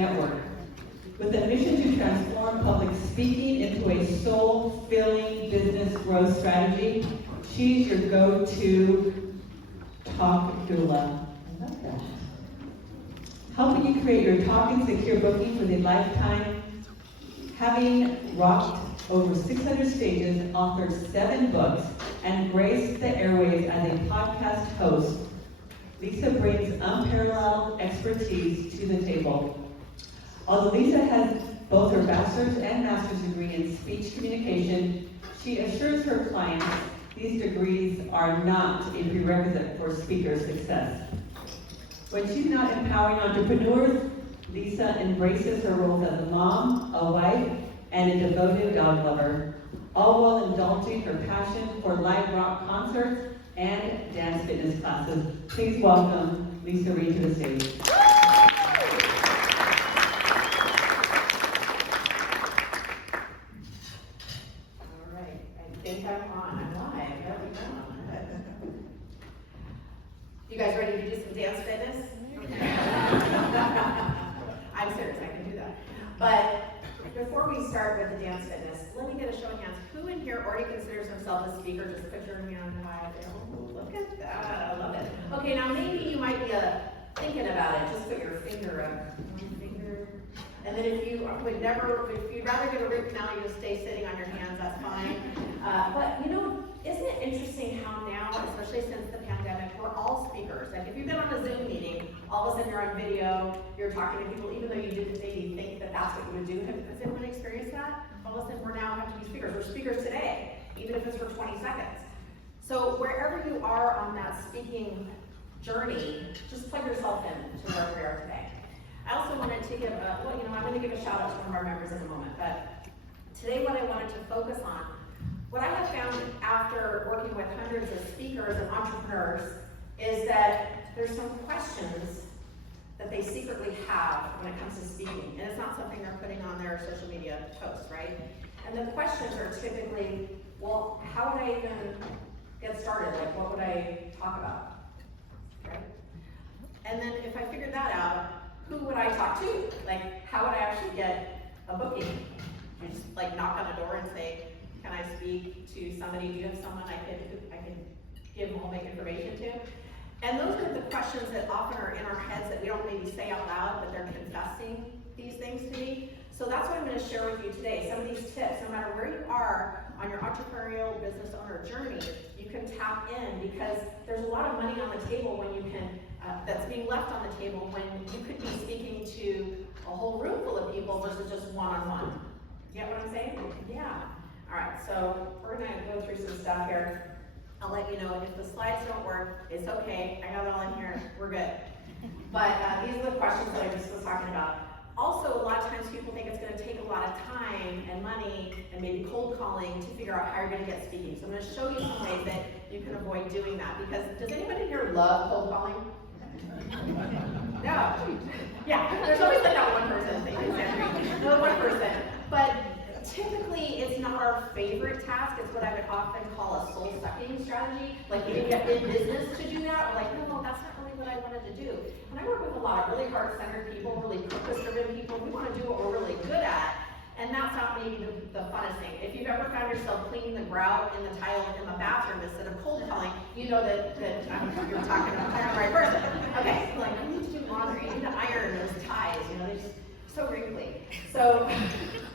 Network. With a mission to transform public speaking into a soul-filling business growth strategy, she's your go-to talk doula. I love that. Helping you create your talk and secure bookings with a lifetime. Having rocked over 600 stages, authored 7 books, and graced the airwaves as a podcast host, Leisa brings unparalleled expertise to the table. Although Leisa has both her bachelor's and master's degree in speech communication, she assures her clients these degrees are not a prerequisite for speaker success. When she's not empowering entrepreneurs, Leisa embraces her roles as a mom, a wife, and a devoted dog lover, all while indulging her passion for live rock concerts and dance fitness classes. Please welcome Leisa Reid to the stage. All right, I think I'm on. I'm live. There we go. You guys ready to do some dance fitness? I'm serious, I can do that. But before we start with the dance fitness, let me get a show of hands. Who in here already considers himself a speaker? Just put your hand high there. Oh, look at that, I love it. Okay, now maybe you might be thinking about it. Just put your finger up. One finger. And then if you'd rather get a root canal, you just stay sitting on your hands, that's fine. But you know, isn't it interesting how now, especially since the pandemic, we're all speakers. Like if you've been on a Zoom meeting, all of a sudden you're on video, you're talking to people, even though you didn't maybe think that that's what you would do. Has anyone experienced that? All of a sudden we're now have to be speakers. We're speakers today, even if it's for 20 seconds. So wherever you are on that speaking journey, just plug yourself in to where we are today. I also wanted to give I'm going to give a shout out to one of our members in a moment, but today what I wanted to focus on, what I have found after working with hundreds of speakers and entrepreneurs is that there's some questions that they secretly have when it comes to speaking, and it's not something they're putting on their social media posts, right? And the questions are typically, well, how would I even get started? Like, what would I talk about, right? And then if I figured that out, who would I talk to? Like, how would I actually get a booking? You just like knock on a door and say, can I speak to somebody? Do you have someone I can give home information to? And those are the questions that often are in our heads that we don't maybe say out loud, but they're confessing these things to me. So that's what I'm going to share with you today. Some of these tips, no matter where you are on your entrepreneurial business owner journey, you can tap in because there's a lot of money on the table when you can, that's being left on the table when you could be speaking to a whole room full of people versus just one-on-one. You get what I'm saying? Yeah. All right, so we're going to go through some stuff here. I'll let you know if the slides don't work, it's okay. I got it all in here, we're good. But these are the questions that I just was talking about. Also, a lot of times people think it's going to take a lot of time and money and maybe cold calling to figure out how you're going to get speaking. So I'm going to show you some ways that you can avoid doing that. Because does anybody here love cold calling? No. Yeah, there's always like that one person thing. No, one person. But typically, it's not our favorite task. It's what I would often call a soul-sucking strategy. Like we didn't get in business to do that. We're like, no, that's not really what I wanted to do. And I work with a lot of really heart-centered people, really purpose-driven people. We want to do what we're really good at. And that's not maybe the funnest thing. If you've ever found yourself cleaning the grout in the tile in the bathroom instead of cold calling, you know that you're talking about the right person. Okay, so like, I need to do laundry. I need to iron those ties. You know, they're just so wrinkly. So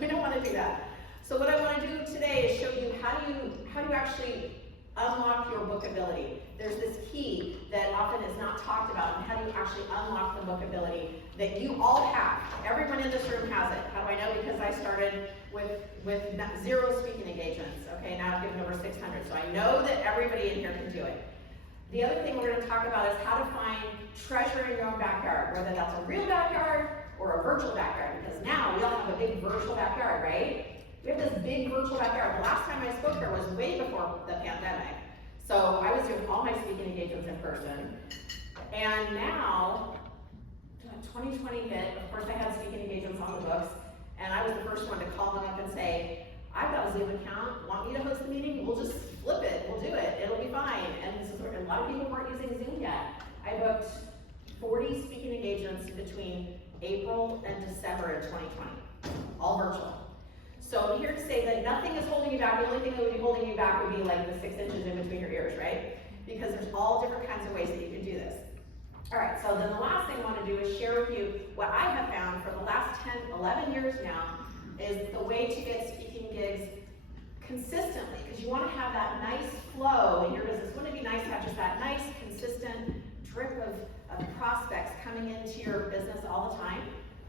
we don't want to do that. So what I want to do today is show you how do you actually unlock your bookability. There's this key that often is not talked about, and how do you actually unlock the bookability that you all have. Everyone in this room has it. How do I know? Because I started with 0 speaking engagements. Okay, now I've given over 600, so I know that everybody in here can do it. The other thing we're going to talk about is how to find treasure in your own backyard, whether that's a real backyard or a virtual backyard, because now we all have a big virtual backyard, right? We have this big virtual backyard. The last time I spoke here was way before the pandemic. So I was doing all my speaking engagements in person. And now, 2020 hit, of course I had speaking engagements on the books, and I was the first one to call them up and say, I've got a Zoom account, want me to host the meeting? We'll just flip it, we'll do it, it'll be fine. And this is a lot of people weren't using Zoom yet. I booked 40 speaking engagements between April and December in 2020, all virtual. So I'm here to say that nothing is holding you back. The only thing that would be holding you back would be like the 6 inches in between your ears, right? Because there's all different kinds of ways that you can do this. All right, so then the last thing I want to do is share with you what I have found for the last 10, 11 years now is the way to get speaking gigs consistently, because you want to have that nice flow in your business. Wouldn't it be nice to have just that nice, consistent drip of prospects coming into your business all the time?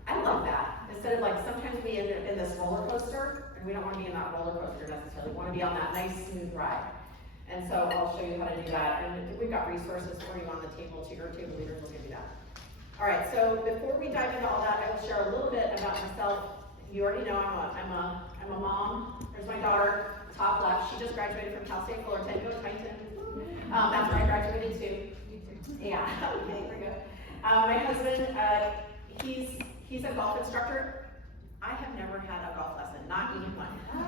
I love that. Instead of like, sometimes we end up in this roller coaster, and we don't want to be in that roller coaster necessarily. We want to be on that nice, smooth ride. And so I'll show you how to do that. And we've got resources for you on the table, your table leaders will give you that. All right, so before we dive into all that, I will share a little bit about myself. You already know I'm a mom. There's my daughter, top left. She just graduated from Cal State Fullerton. Go Titan. That's where I graduated too. Yeah, okay, there we go. My husband, he's a golf instructor. I have never had a golf lesson, not even one.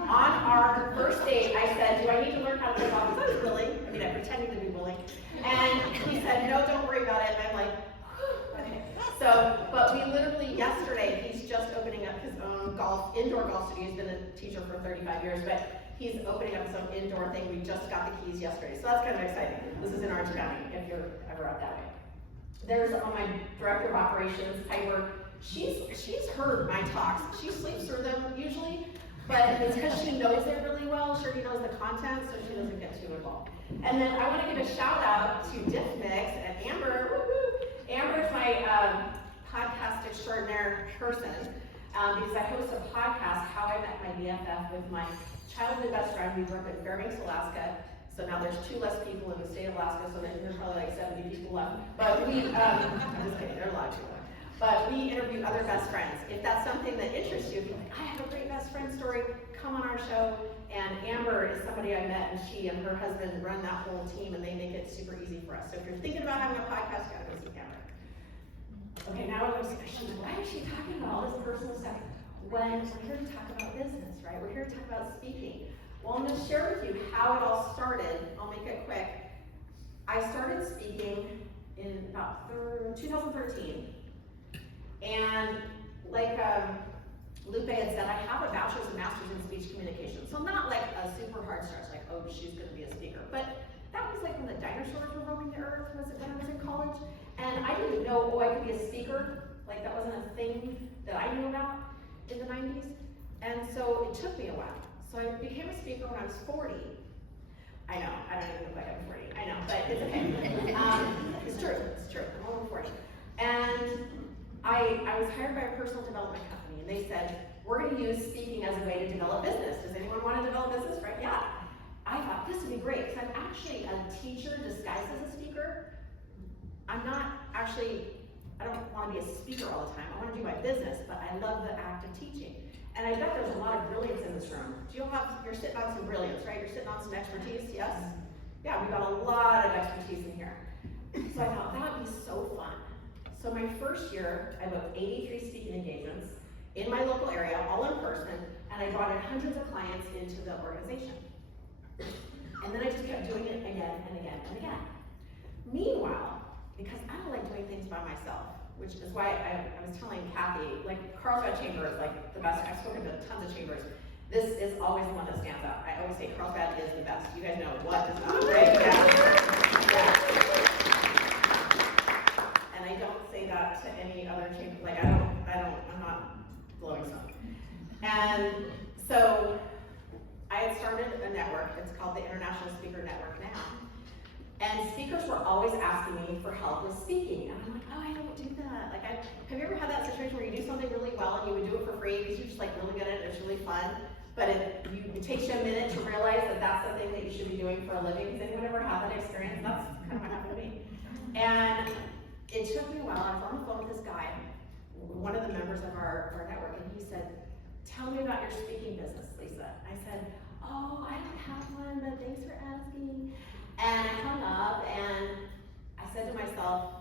On our first date, I said, do I need to learn how to play golf? Because I was willing. I mean, I pretended to be willing. And he said, no, don't worry about it. And I'm like, okay. So, but we literally, yesterday, he's just opening up his own indoor golf studio. He's been a teacher for 35 years, but he's opening up his own indoor thing. We just got the keys yesterday. So that's kind of exciting. This is in Orange County, if you're ever up that way. There's my director of operations, Piper. She's heard my talks. She sleeps through them usually, but it's because she knows it really well. She knows the content, so she doesn't get too involved. And then I want to give a shout out to DiffMix and Amber. Woo-hoo. Amber is my podcast extraordinaire person because I host a podcast, How I Met My BFF, with my childhood best friend. We grew up in Fairbanks, Alaska. So now there's 2 less people in the state of Alaska, so there's probably like 70 people left. But we, I'm just kidding, there are a lot of people. But we interview other best friends. If that's something that interests you, if you're like, I have a great best friend story, come on our show. And Amber is somebody I met, and she and her husband run that whole team, and they make it super easy for us. So if you're thinking about having a podcast, you gotta go see Amber. Okay, now we're going to see, why is she talking about all this personal stuff when we're here to talk about business, right? We're here to talk about speaking. Well, I'm going to share with you how it all started. I'll make it quick. I started speaking in about 2013. And like Lupe had said, I have a bachelor's and master's in speech communication. So not like a super hard stretch, like, oh, she's gonna be a speaker. But that was like when the dinosaurs were roaming the earth, was it when I was in college? And I didn't know, oh, I could be a speaker. Like that wasn't a thing that I knew about in the 90s. And so it took me a while. So I became a speaker when I was 40. I know, I don't even look like I'm 40. I know, but it's okay. It's true, I'm over 40. And I was hired by a personal development company, and they said, we're going to use speaking as a way to develop business. Does anyone want to develop business, right? Yeah. I thought this would be great, because I'm actually a teacher disguised as a speaker. I'm not actually, I don't want to be a speaker all the time. I want to do my business, but I love the act of teaching. And I bet there's a lot of brilliance in this room. You're sitting on some brilliance, right? You're sitting on some expertise, yes? Yeah, we've got a lot of expertise in here. So I thought that would be so fun. So my first year, I booked 83 speaking engagements in my local area, all in person, and I brought in hundreds of clients into the organization. And then I just kept doing it again and again and again. Meanwhile, because I don't like doing things by myself, which is why I was telling Kathy, like Carlsbad Chamber is like the best. I've spoken to tons of chambers. This is always the one that stands out. I always say Carlsbad is the best. You guys know what is not, right? Yeah. And I don't say that to any other chamber. Like I'm not blowing smoke. And so I had started a network. It's called the International Speaker Network now. And speakers were always asking me for help with speaking. And I'm like, oh, I don't do that. Like, have you ever had that situation where you do something really well and you would do it for free because you're just like really good at it, it's really fun, but it takes you a minute to realize that that's something that you should be doing for a living? Does anyone ever have that experience? That's kind of what happened to me. And it took me a while. I was on the phone with this guy, one of the members of our network, and he said, tell me about your speaking business, Lisa. I said, oh, I don't have one, but thanks for asking. And I hung up, and I said to myself,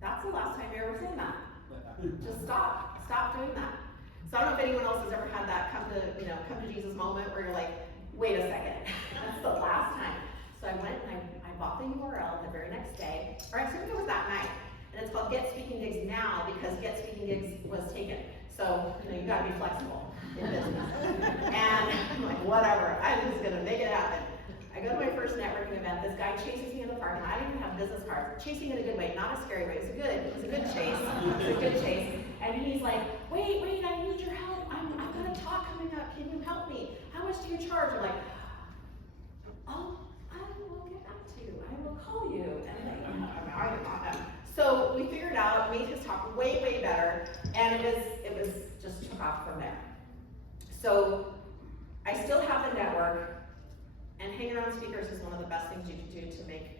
that's the last time you're ever saying that. Just stop doing that. So I don't know if anyone else has ever had that come to Jesus moment where you're like, wait a second, that's the last time. So I went and I bought the URL the very next day, or actually it was that night. And it's called Get Speaking Gigs Now because Get Speaking Gigs was taken. So, you gotta be flexible in business. And I'm like, whatever, I'm just gonna make it happen. I go to my first networking event, this guy chases me in the parking lot. I don't even have business cards. Chasing in a good way, not a scary way. It's a good chase. It's a good chase. And he's like, wait, I need your help. I've got a talk coming up. Can you help me? How much do you charge? I'm like, oh, I will get back to you. I will call you. And I did not know. So we figured out, made his talk way better, and it was just took off from there. So I still have the network. And hanging around speakers is one of the best things you can do to make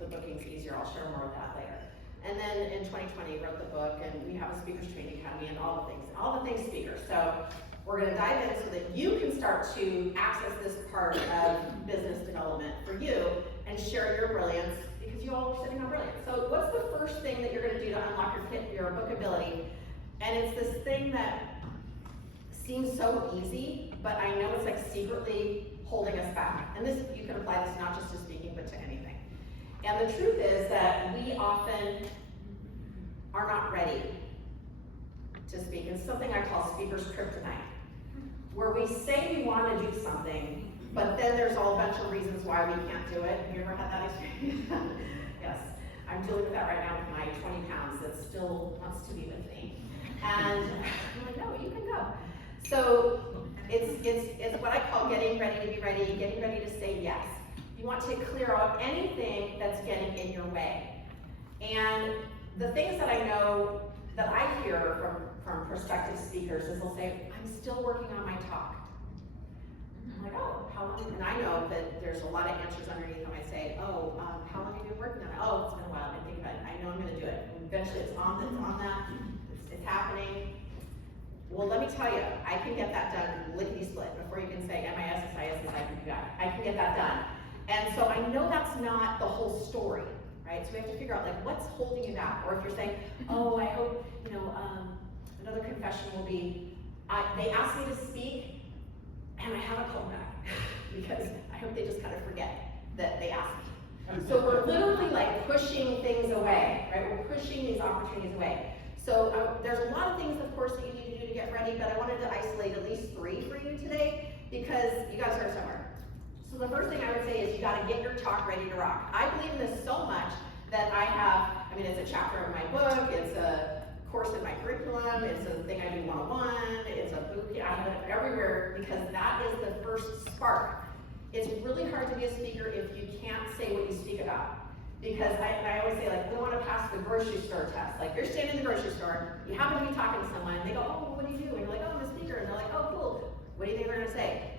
the bookings easier. I'll share more of that later. And then in 2020, wrote the book, and we have a Speakers Training Academy and all the things speakers. So we're gonna dive in so that you can start to access this part of business development for you and share your brilliance, because you all are sitting on brilliance. So what's the first thing that you're gonna do to unlock your bookability? And it's this thing that seems so easy, but I know it's like secretly holding us back. And this, you can apply this not just to speaking, but to anything. And the truth is that we often are not ready to speak. It's something I call speaker's kryptonite, where we say we want to do something, but then there's all a bunch of reasons why we can't do it. Have you ever had that experience? Yes, I'm dealing with that right now with my 20 pounds that still wants to be with me. And I'm like, no, you can go. So it's what I call getting ready to be ready, getting ready to say yes. You want to clear out anything that's getting in your way. And the things that I know, that I hear from prospective speakers is they'll say, I'm still working on my talk. I'm like, oh, how long? And I know that there's a lot of answers underneath them. I say, oh, how long have you been working on it? Oh, it's been a while. I've been thinking about it. I know I'm going to do it. And eventually it's on that. It's happening. Well, let me tell you, I can get that done lickety-split before you can say MISSIS, I can do that. I can get that done. And so I know that's not the whole story, right? So we have to figure out, like, what's holding you back? Or if you're saying, oh, I hope, another confession will be, they asked me to speak, and I haven't called back, because I hope they just kind of forget that they asked me. So we're literally, like, pushing things away, right? We're pushing these opportunities away. So there's a lot of things, of course, that you need to do to get ready, but I wanted to isolate at least 3 for you today, because you gotta start somewhere. So the first thing I would say is you gotta get your talk ready to rock. I believe in this so much that it's a chapter in my book, it's a course in my curriculum, it's a thing I do 101, it's a boot camp, I have it everywhere, because that is the first spark. It's really hard to be a speaker if you can't say what you speak about. Because I always say, like, we want to pass the grocery store test. Like, you're standing in the grocery store, you happen to be talking to someone, and they go, oh, what do you do? And you're like, oh, I'm a speaker. And they're like, oh, cool. What do you think they're going to say?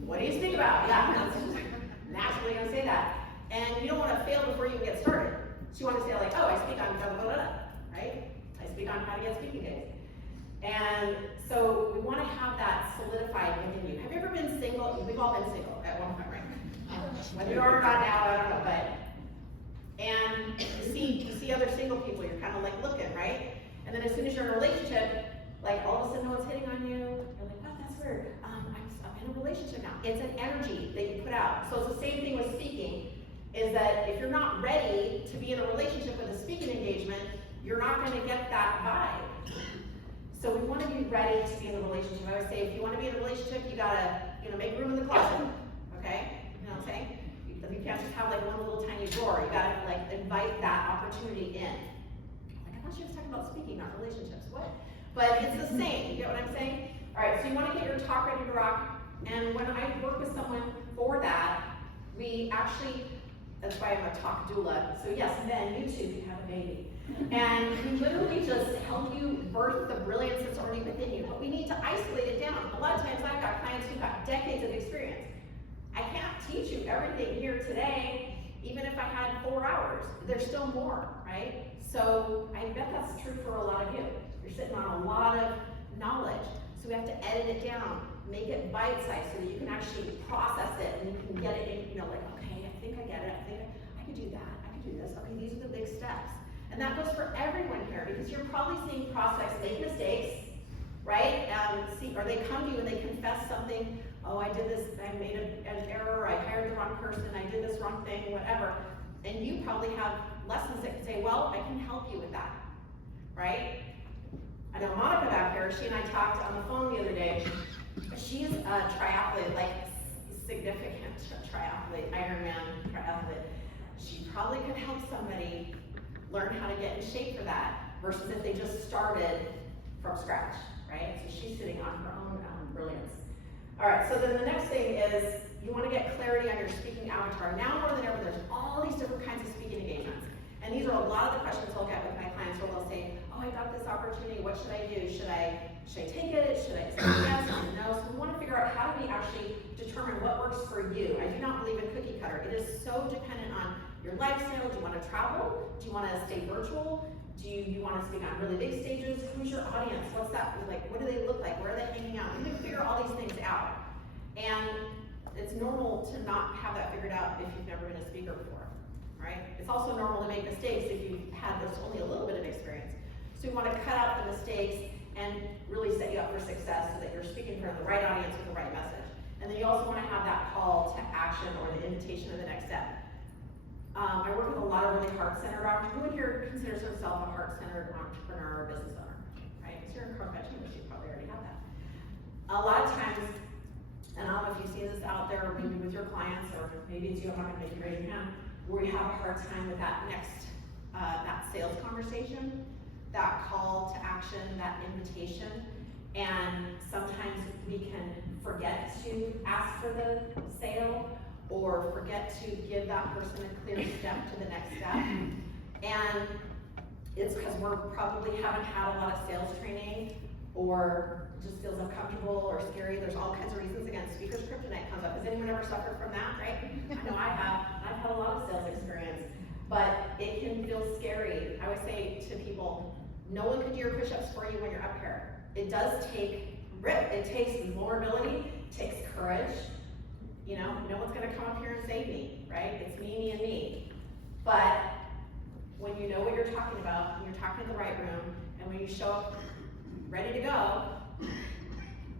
What do you speak about? Yeah, that's naturally going to say that. And you don't want to fail before you get started. So you want to say, like, oh, I speak on blah, blah, blah, blah, right? I speak on how to get speaking gigs. And so we want to have that solidified within you. Have you ever been single? We've all been single at one point, right? Whether you are or not now, I don't know, but. And you see other single people, you're kind of like looking, right? And then as soon as you're in a relationship, like all of a sudden no one's hitting on you, you're like, oh, that's weird. I'm in a relationship now. It's an energy that you put out. So it's the same thing with speaking, is that if you're not ready to be in a relationship with a speaking engagement, you're not going to get that vibe. So we want to be ready to be in a relationship. I would say if you want to be in a relationship, you gotta, make room in the closet, okay? You know what I'm saying? You can't just have like one little tiny drawer. You gotta like invite that opportunity in. Like, I thought she was talking about speaking, not relationships. What? But it's the same. You get what I'm saying? All right. So you want to get your talk ready to rock. And when I work with someone for that, we actually. That's why I'm a talk doula. So yes, men, you too can have a baby. And we literally just help you birth the brilliance that's already within you. But we need to isolate it down. A lot of times I've got clients who've got decades of experience. I can't teach you everything here today, even if I had 4 hours. There's still more, right? So I bet that's true for a lot of you. You're sitting on a lot of knowledge. So we have to edit it down, make it bite-sized so that you can actually process it and you can get it in, like, okay, I think I get it. I think I could do that. I could do this. Okay, these are the big steps. And that goes for everyone here, because you're probably seeing prospects make mistakes, right? Or they come to you and they confess something. Oh, I did this, I made an error, I hired the wrong person, I did this wrong thing, whatever. And you probably have lessons that can say, well, I can help you with that, right? I know Monica back here, she and I talked on the phone the other day. She's a triathlete, like significant triathlete, Ironman triathlete. She probably could help somebody learn how to get in shape for that versus if they just started from scratch, right? So she's sitting on her own brilliance. All right, so then the next thing is you want to get clarity on your speaking avatar. Now more than ever, there's all these different kinds of speaking engagements. And these are a lot of the questions I'll get with my clients where they'll say, oh, I got this opportunity, what should I do? Should I take it? Should I say yes or no? So we want to figure out how do we actually determine what works for you. I do not believe in cookie cutter. It is so dependent on your lifestyle. Do you want to travel? Do you want to stay virtual? Do you want to speak on really big stages? Who's your audience? What's that like? What do they look like? Where are they hanging out? We need to figure all these things out. And it's normal to not have that figured out if you've never been a speaker before, right? It's also normal to make mistakes if you've had just only a little bit of experience. So we want to cut out the mistakes and really set you up for success so that you're speaking for the right audience with the right message. And then you also want to have that call to action or the invitation of the next step. I work with a lot of really heart-centered entrepreneurs. Who in here considers himself a heart-centered entrepreneur or business owner, right? Because you're in Carlsbad, you probably already have that. A lot of times, and I don't know if you've seen this out there, maybe with your clients, or maybe it's you, I'm not gonna make you raise your hand, where you have a hard time with that next, that sales conversation, that call to action, that invitation, and sometimes we can forget to ask for the sale, or forget to give that person a clear step to the next step. And it's because we're probably haven't had a lot of sales training, or just feels uncomfortable or scary. There's all kinds of reasons. Again, speaker's kryptonite comes up. Has anyone ever suffered from that, right? I know I have. I've had a lot of sales experience, but it can feel scary. I would say to people, no one can do your push-ups for you when you're up here. It does take grit. It takes vulnerability. It takes courage. You know, no one's gonna come up here and save me, right? It's me, and me. But when you know what you're talking about, when you're talking in the right room, and when you show up ready to go,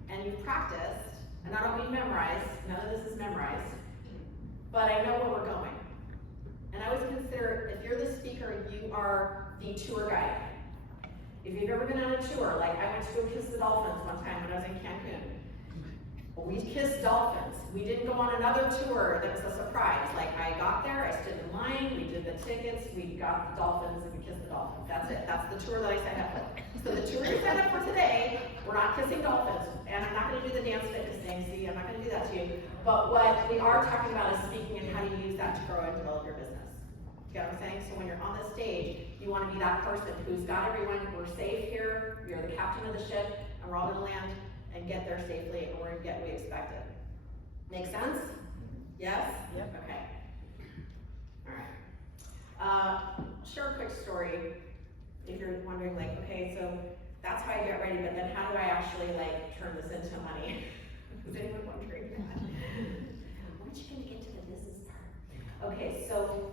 and you've practiced, and I don't mean memorized, none of this is memorized, but I know where we're going. And I always consider, if you're the speaker, you are the tour guide. If you've ever been on a tour, like I went to go kiss the dolphins one time when I was in Cancun. Well, we kissed dolphins. We didn't go on another tour that was a surprise. Like I got there, I stood in line, we did the tickets, we got the dolphins, and we kissed the dolphins. That's it. That's the tour that I signed up for. So the tour you signed up for today, we're not kissing dolphins. And I'm not gonna do the dance fitness thing, see, I'm not gonna do that to you. But what we are talking about is speaking and how to use that to grow and develop your business. You get what I'm saying? So when you're on the stage, you wanna be that person who's got everyone, we're safe here, you're the captain of the ship, and we're all gonna land and get there safely, and we're gonna get what we expected. Make sense? Yes? Yep. Okay. All right. Share a quick story if you're wondering, like, okay, so that's how I get ready, but then how do I actually like turn this into money? Is anyone wondering that? Weren't you gonna get to the business part? Okay, so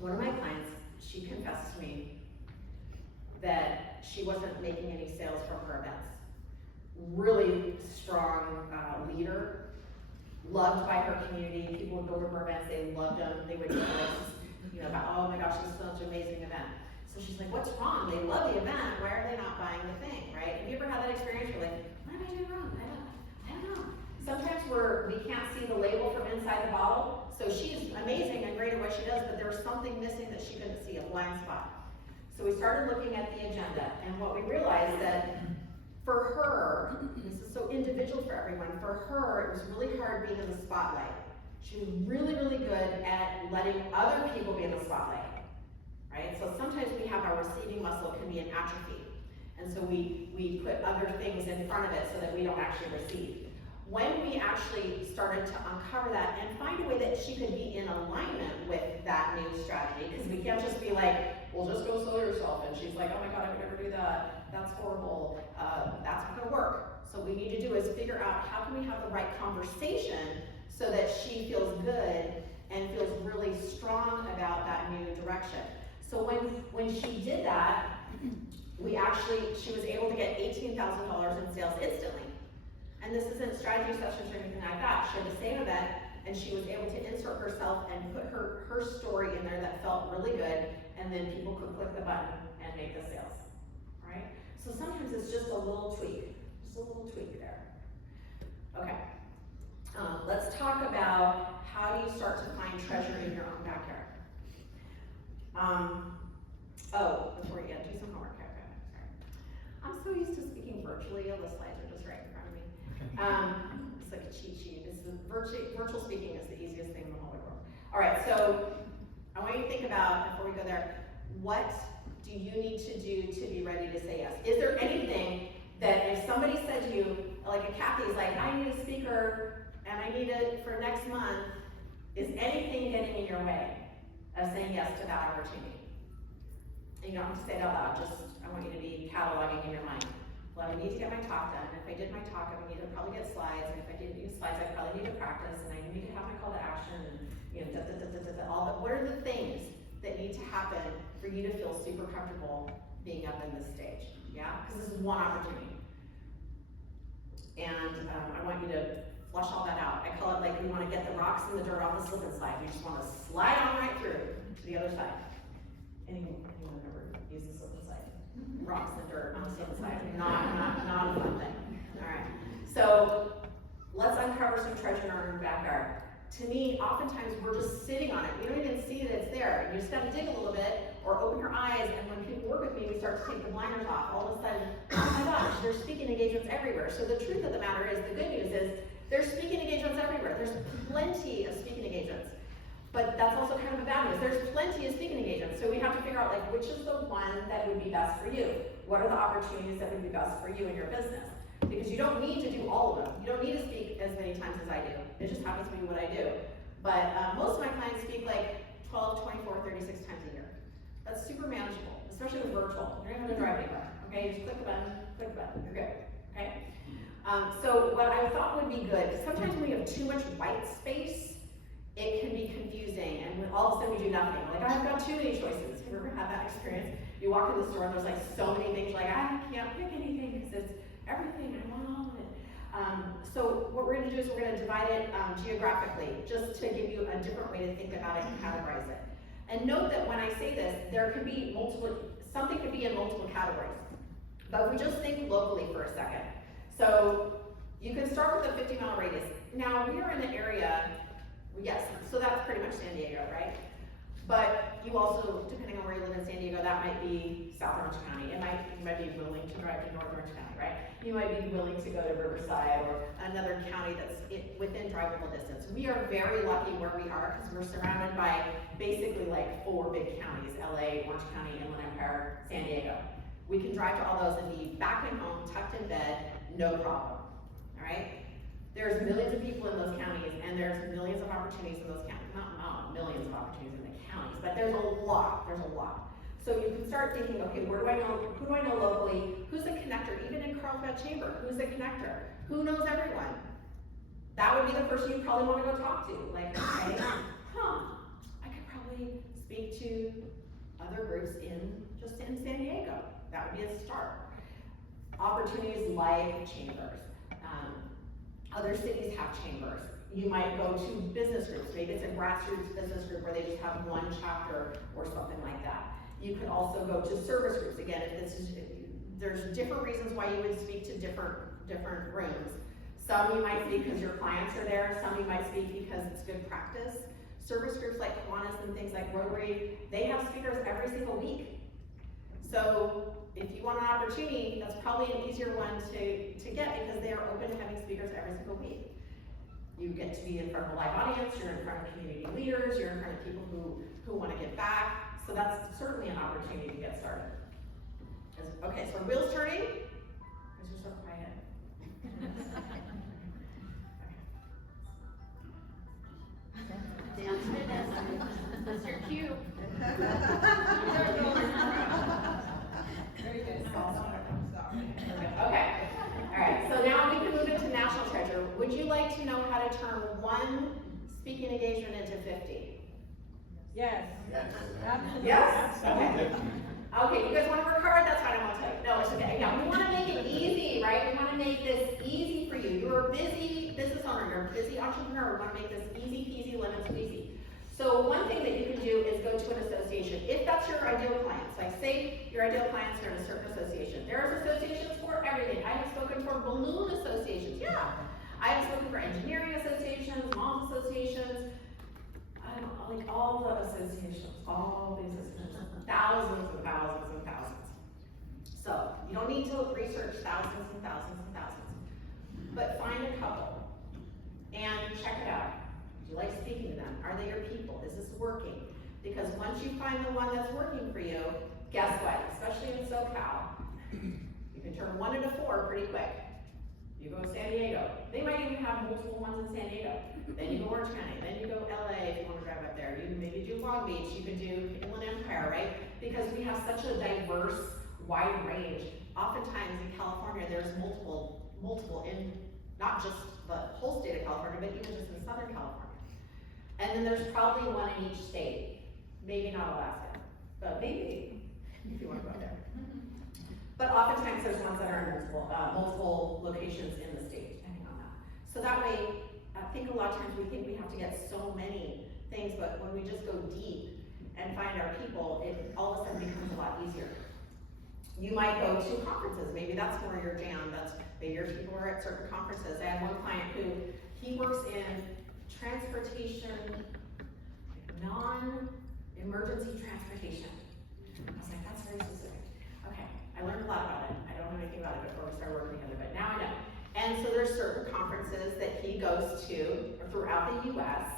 one of my clients, she confessed to me that she wasn't making any sales from her events. Really strong leader, loved by her community. People would go to her events, they loved them. They would about, oh my gosh, this is such an amazing event. So she's like, what's wrong? They love the event. Why are they not buying the thing, right? Have you ever had that experience? You're like, what am I doing wrong? I don't know. Sometimes we can't see the label from inside the bottle. So she's amazing and great at what she does, but there was something missing that she couldn't see, a blind spot. So we started looking at the agenda, and what we realized that for her, this is so individual for everyone, for her, it was really hard being in the spotlight. She was really, really good at letting other people be in the spotlight, right? So sometimes we have our receiving muscle can be an atrophy. And so we put other things in front of it so that we don't actually receive. When we actually started to uncover that and find a way that she could be in alignment with that new strategy, because we can't just be like, well, just go sell yourself. And she's like, oh my God, I would never do that. That's horrible. That's not gonna work. So what we need to do is figure out how can we have the right conversation so that she feels good and feels really strong about that new direction. So when she did that, she was able to get $18,000 in sales instantly. And this isn't strategy sessions or anything like that. She had the same event, and she was able to insert herself and put her story in there that felt really good, and then people could click the button and make the sales, right? So sometimes it's just a little tweak there. Okay, let's talk about how do you start to find treasure in your own backyard. Before you do some homework, okay, sorry. I'm so used to speaking virtually, all the slides are just right in front of me. It's like a cheat sheet. Virtual speaking is the easiest thing in the whole world. All right, so I want you to think about, before we go there, what do you need to do to be ready to say yes? Is there anything that if somebody said to you, like a Kathy's like, I need a speaker and I need it for next month, is anything getting in your way of saying yes to that opportunity? And you don't have to say it out loud, just I want you to be cataloging in your mind. Well, I need to get my talk done. If I did my talk, I would need to probably get slides. And if I didn't use slides, I probably need to practice. And I need to have my call to action. And all that. What are the things that need to happen for you to feel super comfortable being up in this stage? Yeah, because this is one opportunity. And I want you to flush all that out. I call it like we want to get the rocks and the dirt off the slip and slide. You just want to slide on right through to the other side. Anyone ever use the slip and slide? Rocks and dirt on the slip and slide. Not a fun thing. All right. So let's uncover some treasure in our own backyard. To me, oftentimes we're just sitting on it. We don't even see that it's there. You just got to dig a little bit or open your eyes. And when people work with me, we start to take the blinders off. All of a sudden, oh my gosh, there's speaking engagements everywhere. So the truth of the matter is, the good news is, there's speaking engagements everywhere. There's plenty of speaking engagements. But that's also kind of a bad news. There's plenty of speaking engagements. So we have to figure out like which is the one that would be best for you. What are the opportunities that would be best for you in your business? Because you don't need to do all of them. You don't need to speak as many times as I do. It just happens to be what I do. But most of my clients speak like 12, 24, 36 times a year. That's super manageable, especially with virtual. You're not gonna drive anywhere, okay? You just click the button, you're good, okay? So what I thought would be good, because sometimes when we have too much white space, it can be confusing, and when all of a sudden we do nothing. Like, I've got too many choices. Have you ever had that experience? You walk in the store and there's like so many things, like I can't pick anything because it's everything, I want all of it. So what we're gonna do is we're gonna divide it geographically, just to give you a different way to think about it and categorize it. And note that when I say this, there could be something could be in multiple categories. But if we just think locally for a second. So you can start with a 50-mile radius. Now we are in the area, yes, so that's pretty much San Diego, right? But you also, depending on where you live in San Diego, that might be South Orange County. You might be willing to drive to North Orange County, right? You might be willing to go to Riverside or another county that's within drivable distance. We are very lucky where we are because we're surrounded by basically like 4 big counties: LA, Orange County, Inland Empire, San Diego. We can drive to all those and be back at home, tucked in bed, no problem, all right? There's millions of people in those counties, and there's millions of opportunities in those counties. Not millions of opportunities in the counties, but there's a lot. So you can start thinking, okay, who do I know locally? Who's a connector? Even in Carlsbad Chamber, who's a connector? Who knows everyone? That would be the person you probably want to go talk to. Like, okay, I could probably speak to other groups in San Diego. That would be a start. Opportunities like chambers. Other cities have chambers. You might go to business groups. Maybe it's a grassroots business group where they just have one chapter or something like that. You could also go to service groups. Again, there's different reasons why you would speak to different rooms. Some you might speak because your clients are there. Some you might speak because it's good practice. Service groups like Kiwanis and things like Rotary, they have speakers every single week. So if you want an opportunity, that's probably an easier one to get because they are open to having speakers every single week. You get to be in front of a live audience, you're in front of community leaders, you're in front of people who want to give back. So that's certainly an opportunity to get started. Okay, so wheels turning. Is there so quiet? Dance fitness. That's your cue. Very good. Okay. All right. So now we can move into national treasure. Would you like to know how to turn one speaking engagement into 50? Yes. Absolutely. Yes? Okay. Okay, you guys want to work hard? That's fine, I won't tell you. No, it's okay. Yeah, we want to make it easy, right? We want to make this easy for you. You're a busy business owner, you're a busy entrepreneur. We want to make this easy peasy lemon squeezy. So one thing that you can do is go to an association, if that's your ideal clients. Like say your ideal clients are in a certain association. There are associations for everything. I have spoken for balloon associations, yeah. I have spoken for engineering associations, moms associations, I don't know, like all the associations, all these associations, thousands and thousands and thousands. So you don't need to research thousands and thousands and thousands, but find a couple and check it out. Do you like speaking to them? Are they your people? Is this working? Because once you find the one that's working for you, guess what? Especially in SoCal, you can turn 1 into 4 pretty quick. You go to San Diego. They might even have multiple ones in San Diego. Then you go Orange County. Then you go LA if you want to drive up there. You can maybe do Long Beach. You can do Inland Empire, right? Because we have such a diverse, wide range. Oftentimes in California, there's multiple in not just the whole state of California, but even just in Southern California. And then there's probably one in each state. Maybe not Alaska, but maybe, if you want to go there. But oftentimes there's ones that are in multiple locations in the state, depending on that. So that way, I think a lot of times we think we have to get so many things, but when we just go deep and find our people, it all of a sudden becomes a lot easier. You might go to conferences, maybe that's more your jam, maybe your people are at certain conferences. I had one client who, he works in transportation, non-emergency transportation. I was like, that's very specific. Okay, I learned a lot about it. I don't know anything about it before we started working together, but now I know. And so there's certain conferences that he goes to throughout the US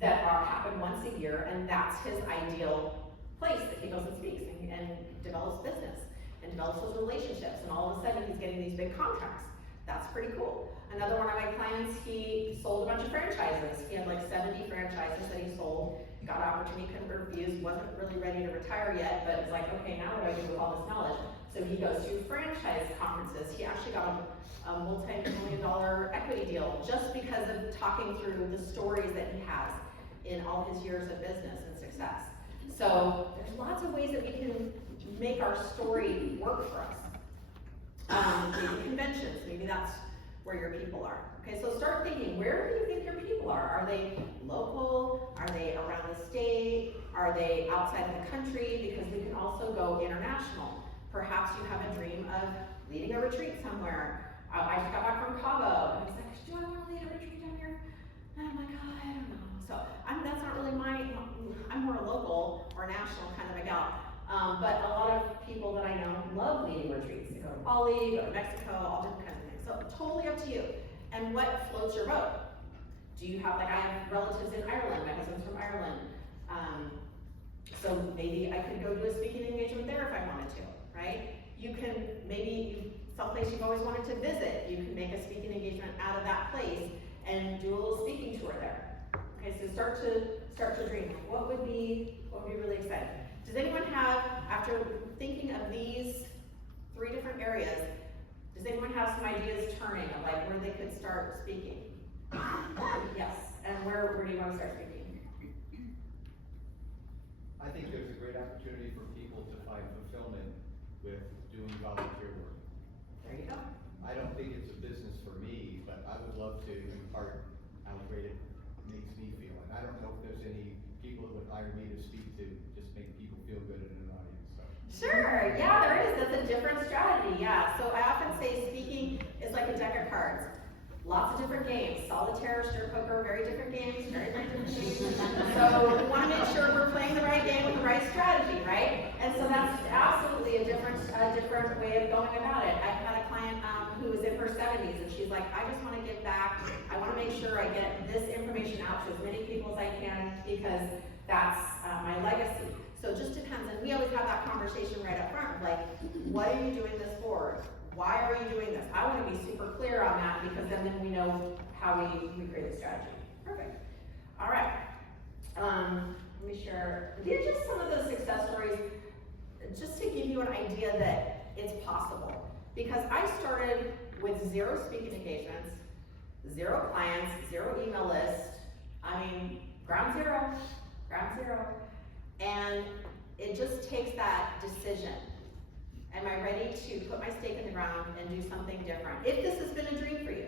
that happen once a year, and that's his ideal place that he goes and speaks and develops business and develops those relationships, and all of a sudden he's getting these big contracts. That's pretty cool. Another one of my clients, he sold a bunch of franchises. He had like 70 franchises that he sold, got an opportunity, couldn't refuse, wasn't really ready to retire yet, but it's like, okay, now what do I do with all this knowledge? So he goes to franchise conferences. He actually got a multi-million-dollar equity deal just because of talking through the stories that he has in all his years of business and success. So there's lots of ways that we can make our story work for us. Maybe conventions, maybe that's where your people are. Okay, so start thinking, where do you think your people are? Are they local? Are they around the state? Are they outside of the country? Because we can also go international. Perhaps you have a dream of leading a retreat somewhere. I just got back from Cabo, and I was like, do I want to lead a retreat down here? And I'm like, oh, I don't know. So that's not really I'm more local or national kind of a gal. But a lot of people that I know love leading retreats. They go to Bali, go to Mexico, all different kinds of things. So totally up to you. And what floats your boat? Do you have, like I have relatives in Ireland, my husband's from Ireland. So maybe I could go do a speaking engagement there if I wanted to, right? You can, someplace you've always wanted to visit, you can make a speaking engagement out of that place and do a little speaking tour there. Okay, so start to dream. What would be really exciting? Does anyone have, after thinking of these 3 different areas, does anyone have some ideas turning of like where they could start speaking? Yes, and where do you want to start speaking? I think there's a great opportunity for people to find fulfillment with doing volunteer work. There you go. I don't think it's a business for me, but I would love to impart how great it makes me feel. And I don't know if there's any people that would hire me to speak to just make people feel good in an audience. So. Sure, yeah, there is. That's a different strategy, yeah. So I often say speaking is like a deck of cards. Lots of different games. Solitaire, stir poker, very different games, very different games. So we want to make sure we're playing the right game with the right strategy, right? And so that's absolutely a different way of going about it. I've had a client who is in her 70s, and she's like, I just want to give back. I want to make sure I get this information out to as many people as I can because that's my legacy. So it just depends, and we always have that conversation right up front, like, what are you doing this for? Why are you doing this? I want to be super clear on that because then we know how we create a strategy. Perfect. All right. Let me share. These are just some of those success stories just to give you an idea that it's possible. Because I started with 0 speaking engagements, 0 clients, 0 email list. I mean, ground zero. And it just takes that decision. Am I ready to put my stake in the ground and do something different? If this has been a dream for you.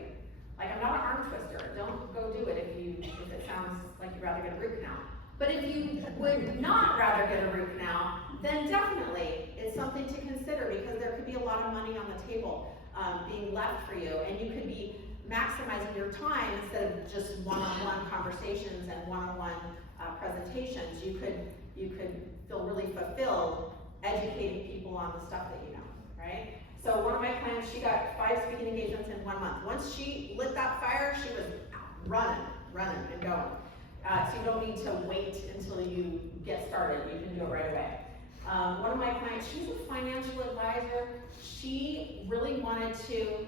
Like, I'm not an arm twister. Don't go do it if it sounds like you'd rather get a root canal. But if you would not rather get a root canal, then definitely it's something to consider, because there could be a lot of money on the table being left for you, and you could be maximizing your time instead of just one-on-one conversations and one-on-one presentations. You could feel really fulfilled educating people on the stuff that you know, right? So one of my clients, she got 5 speaking engagements in 1 month. Once she lit that fire, she was running and going. So you don't need to wait until you get started. You can do it right away. One of my clients, she's a financial advisor. She really wanted to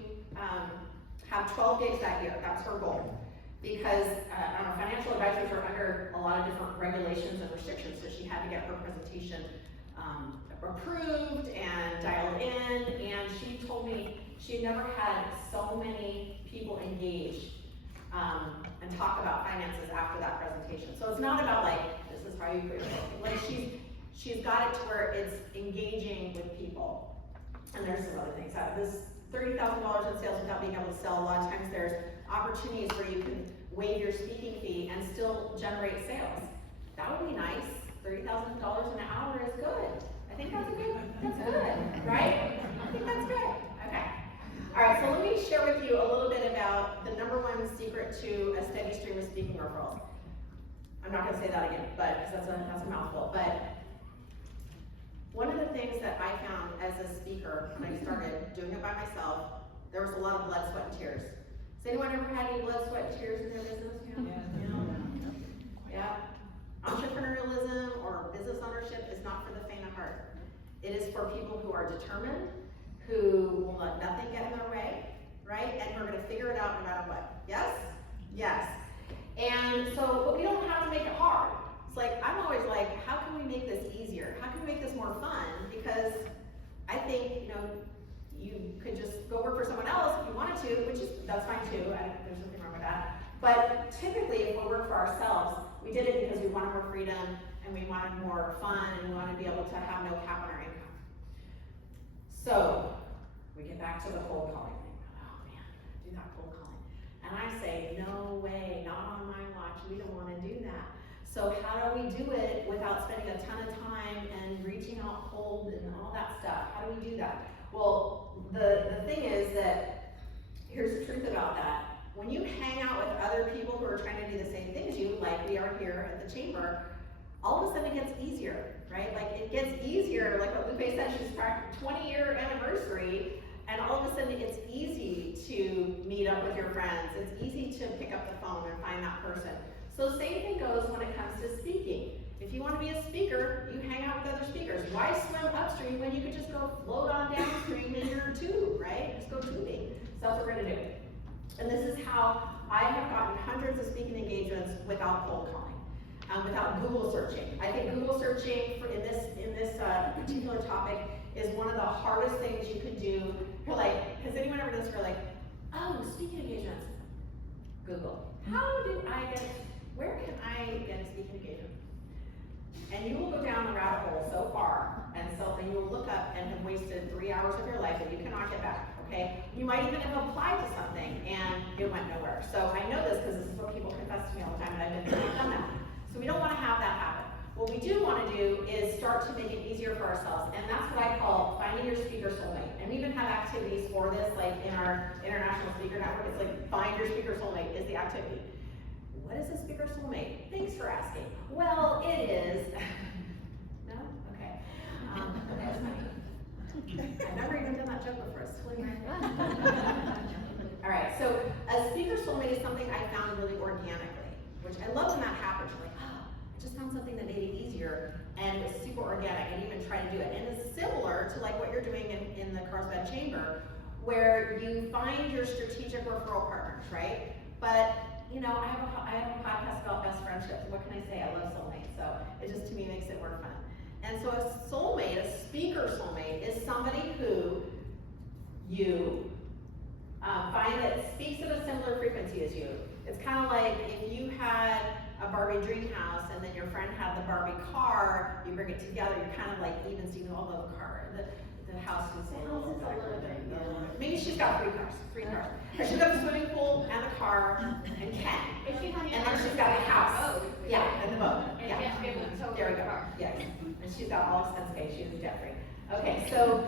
have 12 gigs that year. That's her goal. Because financial advisors are under a lot of different regulations and restrictions, so she had to get her presentation approved and dialed in, and she told me she had never had so many people engage and talk about finances after that presentation. So it's not about like, this is how you create wealth. Like she's got it to where it's engaging with people. And there's some other things. This $30,000 in sales without being able to sell, a lot of times there's opportunities where you can waive your speaking fee and still generate sales. That would be nice. $30,000 an hour is good. I think that's good, right? I think that's good. Okay. All right, so let me share with you a little bit about the #1 secret to a steady stream of speaking referrals. I'm not going to say that again, but because that's a mouthful. But one of the things that I found as a speaker when I started doing it by myself, there was a lot of blood, sweat, and tears. Has anyone ever had any blood, sweat, and tears in their business? Yeah. Entrepreneurialism or business ownership is not for the faint of heart. It is for people who are determined, who will let nothing get in their way, right? And who are going to figure it out no matter what. Yes? Yes. And so, but we don't have to make it hard. It's like, I'm always like, how can we make this easier? How can we make this more fun? Because I think, you could just go work for someone else if you wanted to, that's fine too. There's nothing wrong with that. But typically, if we work for ourselves, we did it because we wanted more freedom and we wanted more fun and we wanted to be able to have no cap on our income. So we get back to the cold calling thing. Oh man, do that cold calling. And I say, no way, not on my watch. We don't want to do that. So how do we do it without spending a ton of time and reaching out cold and all that stuff? How do we do that? Well, the thing is that here's the truth about that. When you hang out with other people who are trying to do the same thing as you, like we are here at the chamber, all of a sudden it gets easier, right? Like it gets easier, like what Lupe said, she's 20-year anniversary, and all of a sudden it's easy to meet up with your friends. It's easy to pick up the phone and find that person. So same thing goes when it comes to speaking. If you want to be a speaker, you hang out with other speakers. Why swim upstream when you could just go float on downstream in your tube, right? Just go tubing. So that's what we're gonna do. And this is how I have gotten hundreds of speaking engagements without cold calling, without Google searching. I think Google searching in this particular topic is one of the hardest things you could do. You're like, has anyone ever done this? You're like, oh, speaking engagements. Google. Where can I get a speaking engagement? And you will go down the rabbit hole so far, and you will look up and have wasted 3 hours of your life that you cannot get back, okay? You might even have applied to something and it went nowhere. So I know this because this is what people confess to me all the time, and I've done that. So we don't want to have that happen. What we do want to do is start to make it easier for ourselves, and that's what I call finding your speaker soulmate. And we even have activities for this, like in our International Speaker Network. It's like find your speaker soulmate is the activity. What is a speaker soulmate? Thanks for asking. Well, it is. No? Okay. That's funny. I've never even done that joke before. It's totally random. All right. So a speaker soulmate is something I found really organically, which I love when that happens. You're like, oh, I just found something that made it easier, and it was super organic. I didn't even try to do it. And it's similar to like what you're doing in the Carlsbad Chamber, where you find your strategic referral partners, right? But I have a podcast about best friendships. What can I say? I love soulmates, so it just to me makes it more fun. And so a soulmate, a speaker soulmate, is somebody who you find that speaks at a similar frequency as you. It's kind of like if you had a Barbie dream house and then your friend had the Barbie car, you bring it together, you're kind of like even, so you know, although the car, the house is a little bit. Maybe she's got 3 cars. Or she's got a swimming pool and the car and Ken. If she's on the And then other she's got a side, house. oh, Yeah, and the boat. And Yeah. can't be able to tow There we the go. car. Yes. And she's got all expense paid. She is debt free. Okay, so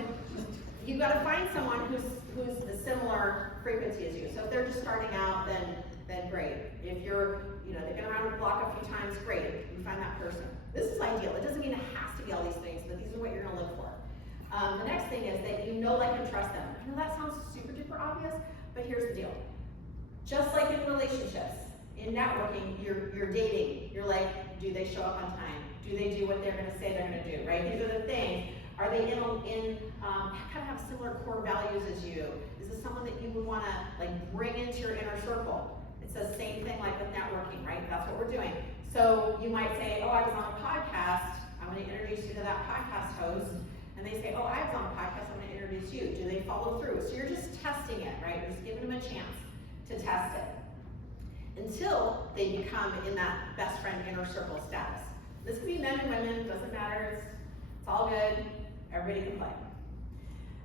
you've got to find someone who's a similar frequency as you. So if they're just starting out, then great. If they've been around the block a few times, great. You find that person. This is ideal. It doesn't mean it has to be all these things, but these are what you're going to look for. The next thing is that you know, like, and trust them. I know that sounds super duper obvious, but here's the deal. Just like in relationships, in networking, you're dating. You're like, do they show up on time? Do they do what they're going to say they're going to do? Right? These are the things. Are they kind of have similar core values as you? Is this someone that you would want to like bring into your inner circle? It's the same thing like with networking, right? That's what we're doing. So you might say, oh, I was on a podcast. I'm going to introduce you to that podcast host. And they say, oh, I was on a podcast. I'm going to introduce you. Do they follow through? So you're just testing it, right? You're just giving them a chance to test it until they become in that best friend inner circle status. This could be men and women, doesn't matter. It's all good. Everybody can play.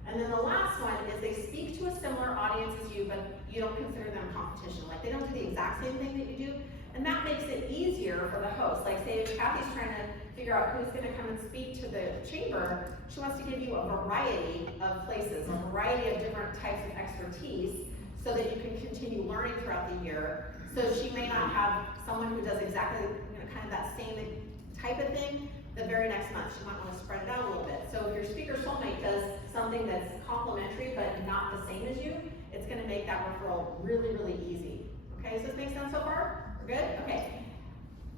And then the last one is they speak to a similar audience as you, but you don't consider them competition. Like they don't do the exact same thing that you do, and that makes it easier for the host. Like say if Kathy's trying to figure out who's going to come and speak to the chamber, she wants to give you a variety of places, a variety of different types of expertise, so that you can continue learning throughout the year. So she may not have someone who does exactly kind of that same type of thing the very next month. She might want to spread it out a little bit. So if your speaker soulmate does something that's complementary but not the same as you, it's going to make that referral really, really easy. Okay, does this make sense so far? We're good? Okay.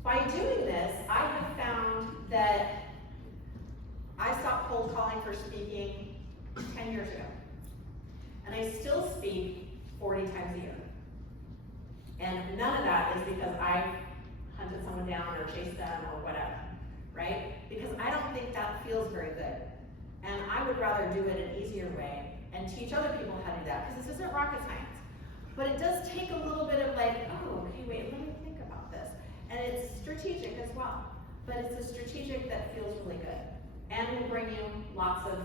By doing this, I have found that I stopped cold calling for speaking 10 years ago. And I still speak 40 times a year. And none of that is because I hunted someone down or chased them or whatever, right? Because I don't think that feels very good. And I would rather do it an easier way and teach other people how to do that, because this isn't rocket science. But it does take a little bit of like, oh, okay, wait, let me think about this. And it's strategic as well. But it's a strategic that feels really good. And will bring you lots of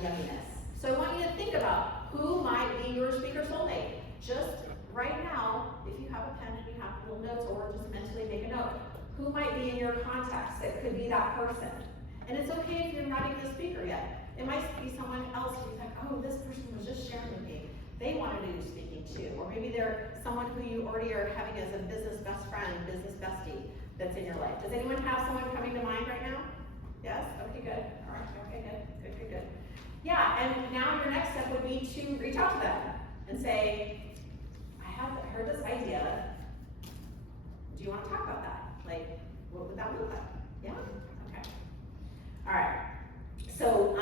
yumminess. So I want you to think about who might be your speaker soulmate. Just right now, if you have a pen and you have little notes, or just mentally make a note, who might be in your contacts that could be that person? And it's okay if you're not even a speaker yet. It might be someone else who's like, oh, this person was just sharing with me. They want to do speaking too. Or maybe they're someone who you already are having as a business best friend, business bestie that's in your life. Does anyone have someone coming to mind right now? Yes? Okay, good. All right, okay, good. Yeah, and now your next step would be to reach out to them and say, I have heard this idea. Do you want to talk about that? Like, what would that look like? Yeah? Okay. All right. So,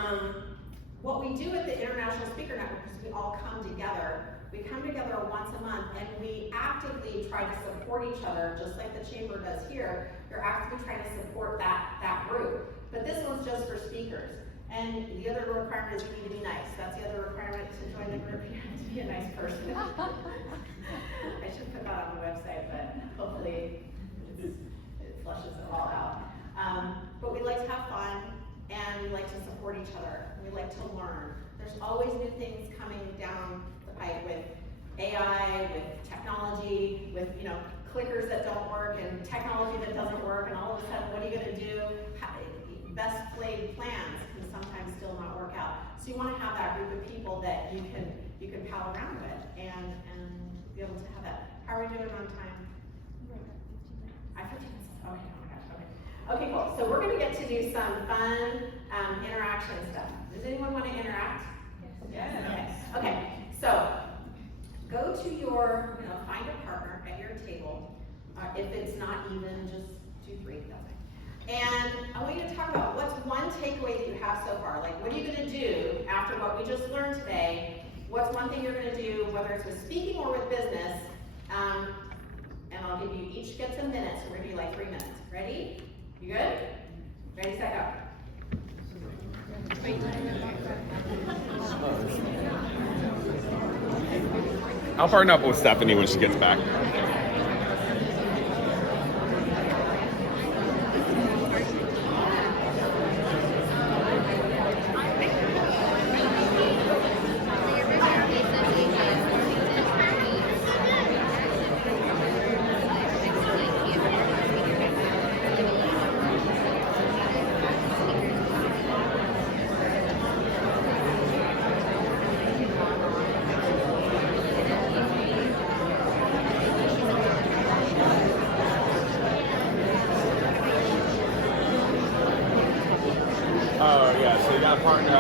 what we do at the International Speaker Network is we all come together. We come together once a month, and we actively try to support each other, just like the chamber does here. You're actively trying to support that group. But this one's just for speakers. And the other requirement is you need to be nice. That's the other requirement to join the group. You have to be a nice person. I should put that on the website, but hopefully it flushes it all out. But we like to have fun, and we like to support each other. We like to learn. There's always new things coming down the pipe with AI, with technology, with clickers that don't work, and technology that doesn't work, and all of a sudden, what are you going to do? Best laid plans can sometimes still not work out. So you want to have that group of people that you can pal around with and be able to have that. How are we doing on time? I 15 minutes. Okay, oh my gosh, okay. Okay, cool. So we're going to get to do some fun interaction stuff. Does anyone want to interact? Yes. Okay, so go to your, find a partner at your table. If it's not even, just do 3. And I want you to talk about what's one takeaway that you have so far. Like, what are you going to do after what we just learned today? What's one thing you're going to do, whether it's with speaking or with business? And I'll give you each get some minutes. So we're going to do like 3 minutes. Ready? You good? Ready, set, go. I'll partner up with Stephanie when she gets back.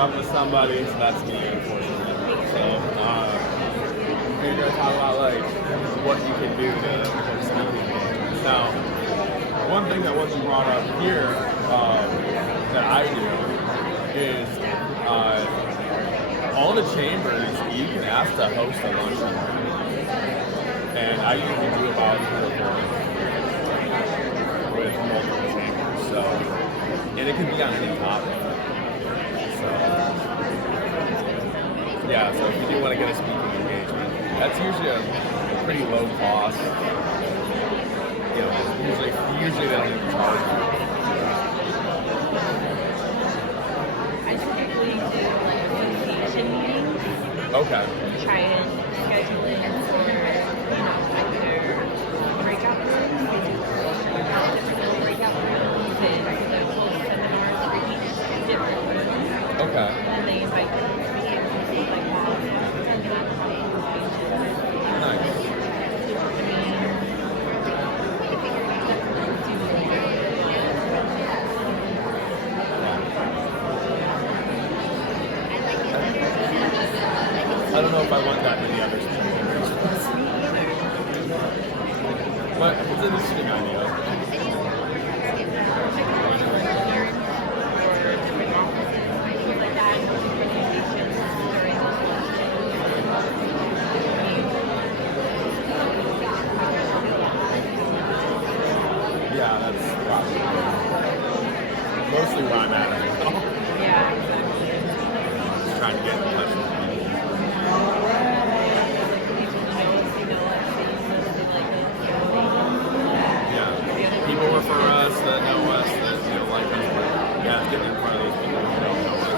up with somebody, so that's me, unfortunately. So, we're going to talk about like what you can do to speaking engagements. Now, one thing that wasn't brought up here that I do is all the chambers, you can ask to host a luncheon. And I usually do about 3 or 4 with multiple chambers. So, and it can be on any topic. So, yeah, so if you do want to get a speaking engagement, that's usually a pretty low cost. You know, usually they don't even charge you. I typically do like association meetings. Okay. Try and schedule it for, either breakout rooms, different breakout rooms, and the whole seminars every week is different rooms. Okay. And they invite them to be able to see like all of them. Nice. I don't know if I want that many other speakers. But it's an interesting idea. Yeah, that's probably mostly where I'm at right now. Yeah. Just trying to get in touch with people. Yeah. People refer us that know us, that like us, but yeah, it's getting in front of those people who don't know us.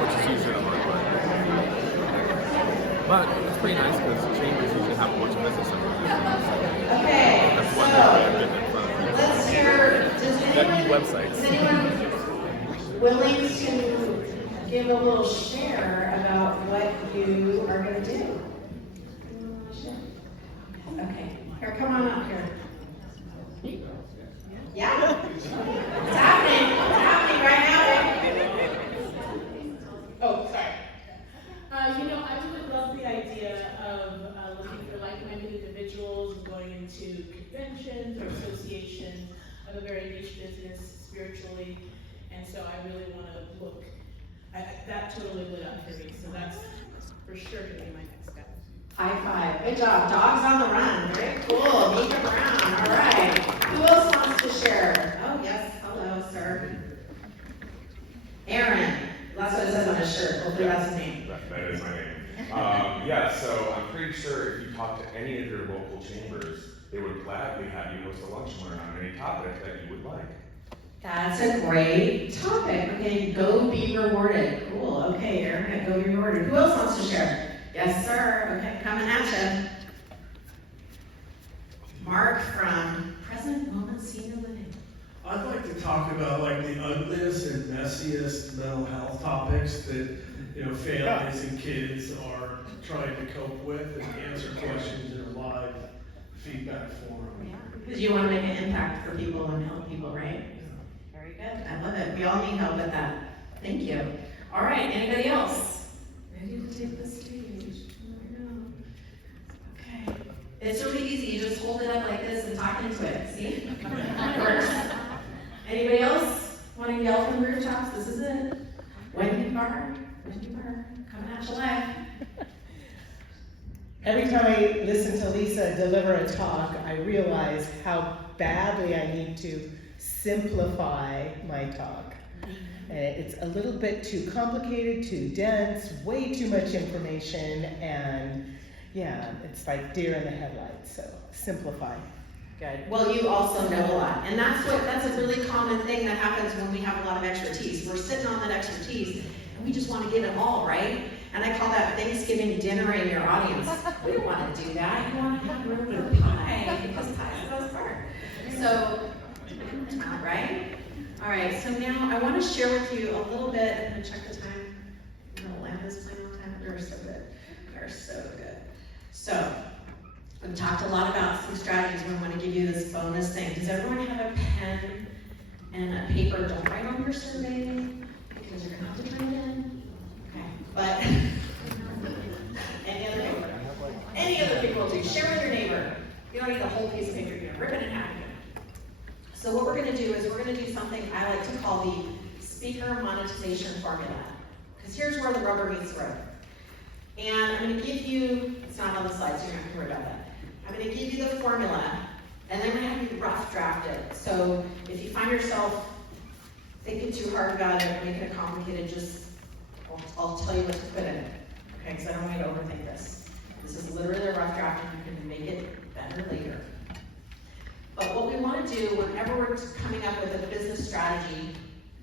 Which is usually the hard part. But it's pretty nice because chambers usually have a bunch of business in them. Okay, That's so one way of getting in front of people. let's hear, That need websites. is anyone willing to give a little share about what you are going to do? Anyone wanna share? Okay, here, come on up here. Yeah? It's happening right now. Oh, sorry. I really love the idea of looking for like-minded individuals and going into conventions or associations. I have a very niche business spiritually, and so I really want to look. That totally lit up for me, so that's for sure going to be my next step. High five. Good job. Dogs on the run. Very cool. Mika Brown. All right. Who else wants to share? Oh, yes. Hello, sir. Aaron. That's what it says on his shirt. Hopefully that's his name. That is my name. Yeah, so I'm pretty sure if you talk to any of your local chambers, they would gladly have you host a lunch and learn on any topic that you would like. That's a great topic. Okay, go be rewarded. Cool. Okay, Aaron, go be rewarded. Who else wants to share? Yes, sir. Okay, coming at you. Mark from Present Moment Senior Living. I'd like to talk about like the ugliest and messiest mental health topics that families and kids are trying to cope with and answer questions in a live feedback forum. Yeah, because you want to make an impact for people and help people, right? Very good. I love it. We all need help with that. Thank you. All right. Anybody else? Ready to take the stage? Okay. It's really easy. You just hold it up like this and talk into it. See? It works. Anybody else want to yell from the rooftops? This is it. Wendy Barr, coming at you live. Every time I listen to Leisa deliver a talk, I realize how badly I need to simplify my talk. It's a little bit too complicated, too dense, way too much information, and yeah, it's like deer in the headlights, so simplify. Good. Well, you also know a lot. And that's a really common thing that happens when we have a lot of expertise. We're sitting on that expertise and we just want to give it all, right? And I call that Thanksgiving dinner in your audience. We don't want to do that. You want to have room for pie because pie is the best part. So, right? All right, so now I want to share with you a little bit. I'm going to check the time. I'm going to land this plane on time. They're so good. They're so good. So, we've talked a lot about some strategies. We want to give you this bonus thing. Does everyone have a pen and a paper? Don't write on your survey. because you're gonna have to turn it in. Okay, but any other paper will do. Share with your neighbor. You don't need a whole piece of paper, you know, rip it in half. So what we're gonna do is we're gonna do something I like to call the speaker monetization formula. Because here's where the rubber meets the road. And I'm gonna give you, it's not on the slides, so you're not gonna worry about that. I'm gonna give you the formula, and then we're gonna have you rough draft it. So if you find yourself thinking too hard about it, making it complicated, just, I'll tell you what to put in it. Okay, because I don't want you to overthink this. This is literally a rough draft, and you can make it better later. But what we want to do whenever we're coming up with a business strategy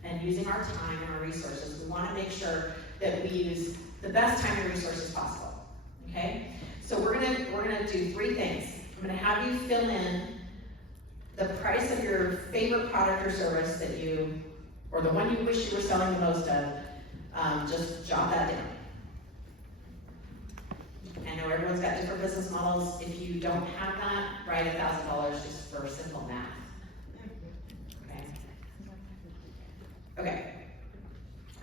and using our time and our resources, we want to make sure that we use the best time and resources possible. Okay? So we're gonna do three things. I'm gonna have you fill in the price of your favorite product or service that you, or the one you wish you were selling the most of. Just jot that down. I know everyone's got different business models. If you don't have that, write $1,000 just for simple math. Okay. Okay.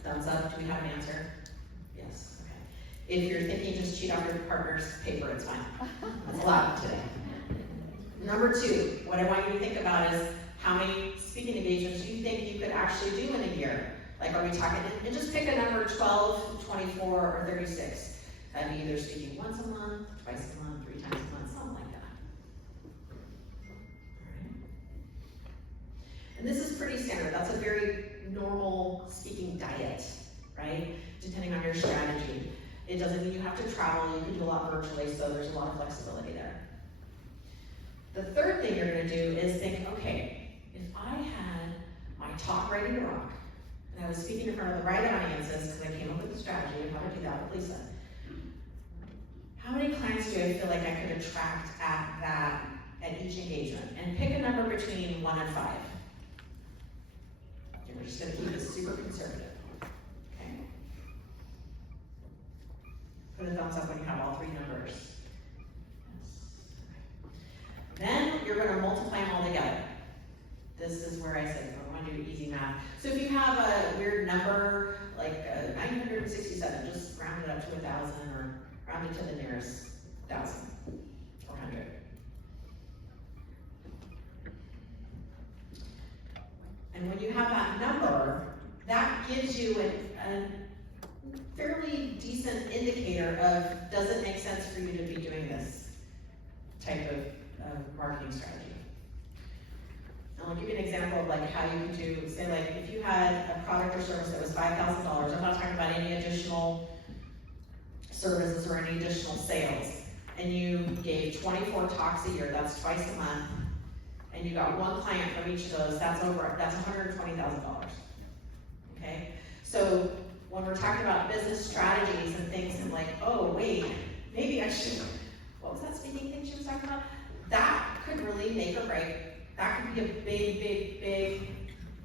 Thumbs up. Do we have an answer? Yes. Okay. If you're thinking just cheat off your partner's paper, it's fine. That's allowed today. Number two, what I want you to think about is how many speaking engagements you think you could actually do in a year. Like, are we talking, and just pick a number, 12, 24, or 36. That'd be either speaking once a month, twice a month, 3 times a month, something like that. Alright. And this is pretty standard. That's a very normal speaking diet, right? Depending on your strategy. It doesn't mean you have to travel. You can do a lot virtually, so there's a lot of flexibility there. The third thing you're gonna do is think, okay, if I had my talk ready to rock, and I was speaking in front of the right audiences, because I came up with a strategy of how to do that with Leisa, how many clients do I feel like I could attract at each engagement? And pick a number between 1 and 5. Okay, we're just gonna keep it super conservative. Okay. Put a thumbs up when you have all 3 numbers. Yes. Then you're gonna multiply them all together. This is where I said, I want to do easy math. So if you have a weird number, like 967, just round it up to 1,000 or round it to the nearest 1,000 or 100. And when you have that number, that gives you a fairly decent indicator of, does it make sense for you to be doing this type of marketing strategy? I'll give you an example of like how you could do, say like if you had a product or service that was $5,000, I'm not talking about any additional services or any additional sales, and you gave 24 talks a year, that's twice a month, and you got 1 client from each of those, that's $120,000. Okay? So when we're talking about business strategies and things and like, oh wait, maybe I should, what was that speaking thing she was talking about? That could really make or break. That could be a big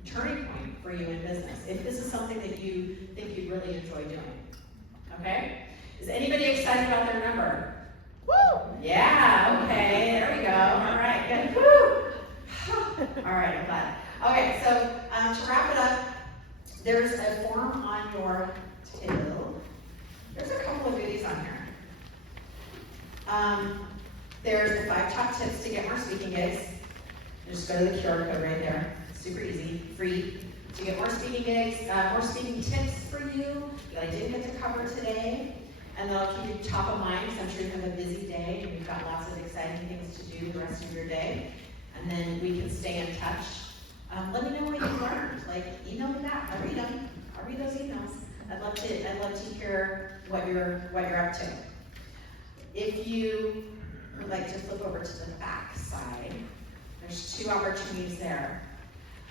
turning point for you in business, if this is something that you think you'd really enjoy doing. Okay? Is anybody excited about their number? Woo! Yeah, okay, there we go. All right, good. Woo! All right, I'm glad. Okay, so to wrap it up, there's a form on your table. There's a couple of goodies on here. There's the 5 top tips to get more speaking gigs. Just go to the QR code right there. Super easy, free. To get more speaking gigs, more speaking tips for you that I didn't get to cover today. And that'll keep you top of mind, because I'm sure you have a busy day and you've got lots of exciting things to do the rest of your day. And then we can stay in touch. Let me know what you learned. Like, email me back. I read them. I read those emails. I'd love to hear what you're up to. If you would like to flip over to the back side, there's 2 opportunities there.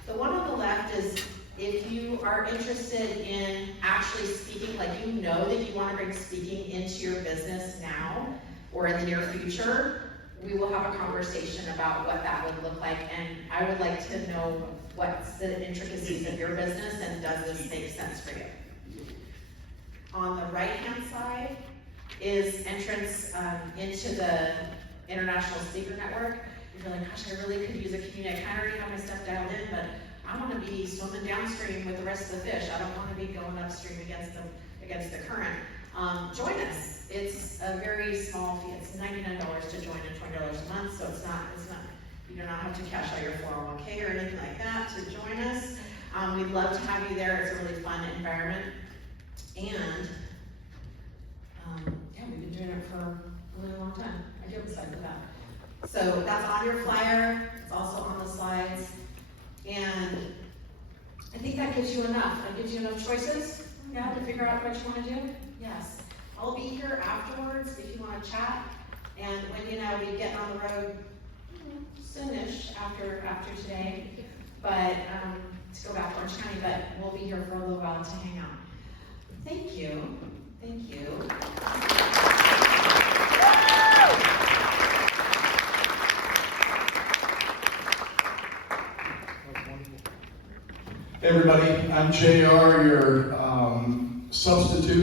The one on the left is if you are interested in actually speaking, like you know that you want to bring speaking into your business now or in the near future, we will have a conversation about what that would look like, and I would like to know what's the intricacies of your business and does this make sense for you. On the right-hand side is entrance into the International Speaker Network. If you're like, gosh, I really could use a community. I kind of already have my stuff dialed in, but I wanna be swimming downstream with the rest of the fish. I don't wanna be going upstream against the current. Join us. It's a very small fee. It's $99 to join and $20 a month, so it's not, you do not have to cash out your 401k or anything like that to join us. We'd love to have you there. It's a really fun environment. And, yeah, we've been doing it for a really long time. I do excited for that. So that's on your flyer. It's also on the slides. And I think that gives you enough. That gives you enough choices, yeah, to figure out what you want to do. Yes. I'll be here afterwards if you want to chat. And Wendy and I will be getting on the road soonish after today. But to go back to Orange County, but we'll be here for a little while to hang out. Thank you. Thank you. Hey everybody, I'm JR, your substitute